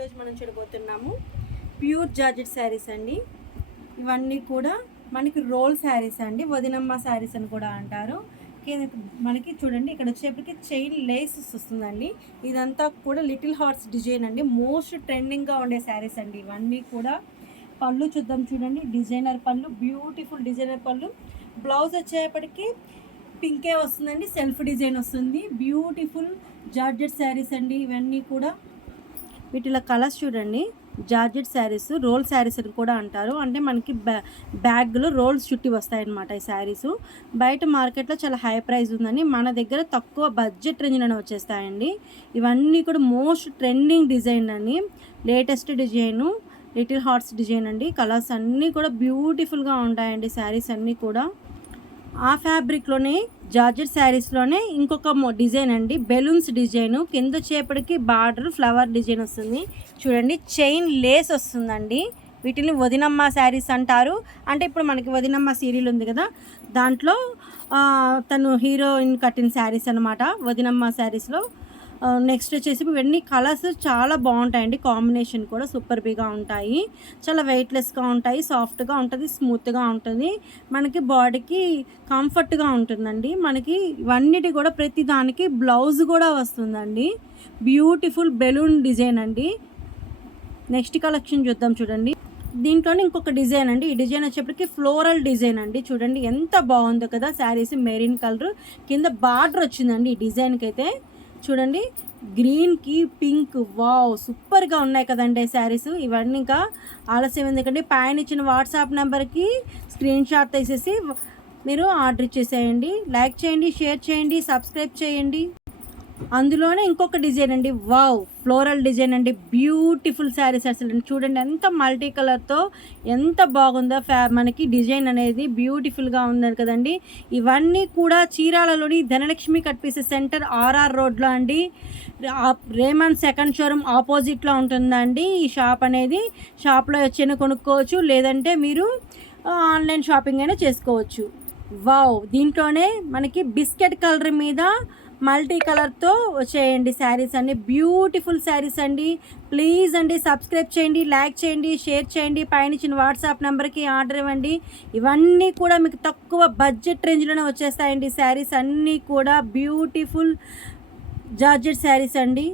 ఈరోజు మనం చూడబోతున్నాము ప్యూర్ జార్జెట్ శారీస్ అండి. ఇవన్నీ కూడా మనకి రోల్ శారీస్ అండి, వదినమ్మ శారీస్ అని కూడా అంటారు. మనకి చూడండి ఇక్కడ వచ్చేప్పటికి చైన్ లేసెస్ వస్తుందండి. ఇదంతా కూడా లిటిల్ హార్ట్స్ డిజైన్ అండి, మోస్ట్ ట్రెండింగ్గా ఉండే శారీస్ అండి ఇవన్నీ కూడా. పళ్ళు చూద్దాం చూడండి, డిజైనర్ పళ్ళు, బ్యూటిఫుల్ డిజైనర్ పళ్ళు. బ్లౌజ్ వచ్చేప్పటికి పింకే వస్తుందండి, సెల్ఫ్ డిజైన్ వస్తుంది. బ్యూటిఫుల్ జార్జెట్ శారీస్ అండి ఇవన్నీ కూడా. వీటిలో కలర్స్ చూడండి, జార్జెట్ శారీస్, రోల్ శారీస్ అని కూడా అంటారు. అంటే మనకి బ్యాగ్లో రోల్స్ చుట్టి వస్తాయన్నమాట ఈ శారీస్. బయట మార్కెట్లో చాలా హై ప్రైస్ ఉందని మన దగ్గర తక్కువ బడ్జెట్ రేంజ్లోనే వచ్చేస్తాయండి. ఇవన్నీ కూడా మోస్ట్ ట్రెండింగ్ డిజైన్ అని, latest design, little hearts design అండి. కలర్స్ అన్నీ కూడా బ్యూటిఫుల్గా ఉంటాయండి శారీస్ అన్నీ కూడా. ఆ ఫ్యాబ్రిక్లోనే జార్జెట్ శారీస్లోనే ఇంకొక డిజైన్ అండి, బెలూన్స్ డిజైన్. కింద చేపడికి బార్డర్ ఫ్లవర్ డిజైన్ వస్తుంది చూడండి, చైన్ లేస్ వస్తుందండి. వీటిని వదినమ్మ శారీస్ అంటారు. అంటే ఇప్పుడు మనకి వదినమ్మ సీరియల్ ఉంది కదా, దాంట్లో తను హీరోయిన్ కట్టిన శారీస్ అనమాట వదినమ్మ శారీస్లో. నెక్స్ట్ వచ్చేసి ఇవన్నీ కలర్స్ చాలా బాగుంటాయండి, కాంబినేషన్ కూడా సూపర్గా ఉంటాయి. చాలా వెయిట్లెస్గా ఉంటాయి, సాఫ్ట్గా ఉంటుంది, స్మూత్గా ఉంటుంది, మనకి బాడీకి కంఫర్ట్గా ఉంటుందండి. మనకి ఇవన్నిటి కూడా ప్రతి దానికి బ్లౌజ్ కూడా వస్తుందండి. బ్యూటిఫుల్ బెలూన్ డిజైన్ అండి. నెక్స్ట్ కలెక్షన్ చూద్దాం చూడండి. దీంట్లోనే ఇంకొక డిజైన్ అండి. ఈ డిజైన్ వచ్చేప్పటికి ఫ్లోరల్ డిజైన్ అండి. చూడండి ఎంత బాగుందో కదా శారీస్. మెరీన్ కలర్ కింద బార్డర్ వచ్చిందండి ఈ డిజైన్కి అయితే. చూడండి గ్రీన్కి పింక్, వావ్ సూపర్గా ఉన్నాయి కదండి శారీస్. ఇవన్నీ ఇంకా ఆలస్యం ఎందుకంటే పైన ఇచ్చిన వాట్సాప్ నెంబర్కి స్క్రీన్ షాట్ తీసేసి మీరు ఆర్డర్ ఇచ్చేసేయండి. లైక్ చేయండి, షేర్ చేయండి, సబ్స్క్రైబ్ చేయండి. అందులోనే ఇంకొక డిజైన్ అండి, వావ్ ఫ్లోరల్ డిజైన్ అండి, బ్యూటిఫుల్ శారీస్. అసలు చూడండి ఎంత మల్టీ కలర్తో ఎంత బాగుందో మనకి డిజైన్ అనేది బ్యూటిఫుల్గా ఉంది కదండి. ఇవన్నీ కూడా చీరాలలోని Dhanalakshmi cut pieces centre RR రోడ్లో అండి, రేమండ్ సెకండ్ షోరూమ్ ఆపోజిట్లో ఉంటుందండి ఈ షాప్ అనేది. షాప్లో వచ్చి కొనుక్కోవచ్చు, లేదంటే మీరు ఆన్లైన్ షాపింగ్ అయినా చేసుకోవచ్చు. వావ్ దీంట్లోనే మనకి బిస్కెట్ కలర్ మీద మల్టీ కలర్తో వచ్చేయండి శారీస్ అన్ని, బ్యూటిఫుల్ శారీస్ అండి. ప్లీజ్ అండి సబ్స్క్రైబ్ చేయండి, లైక్ చేయండి, షేర్ చేయండి, పైన ఇచ్చిన వాట్సాప్ నెంబర్కి ఆర్డర్ ఇవ్వండి. ఇవన్నీ కూడా మీకు తక్కువ బడ్జెట్ రేంజ్లోనే వచ్చేస్తాయండి శారీస్ అన్నీ కూడా. బ్యూటిఫుల్ జార్జెట్ శారీస్ అండి.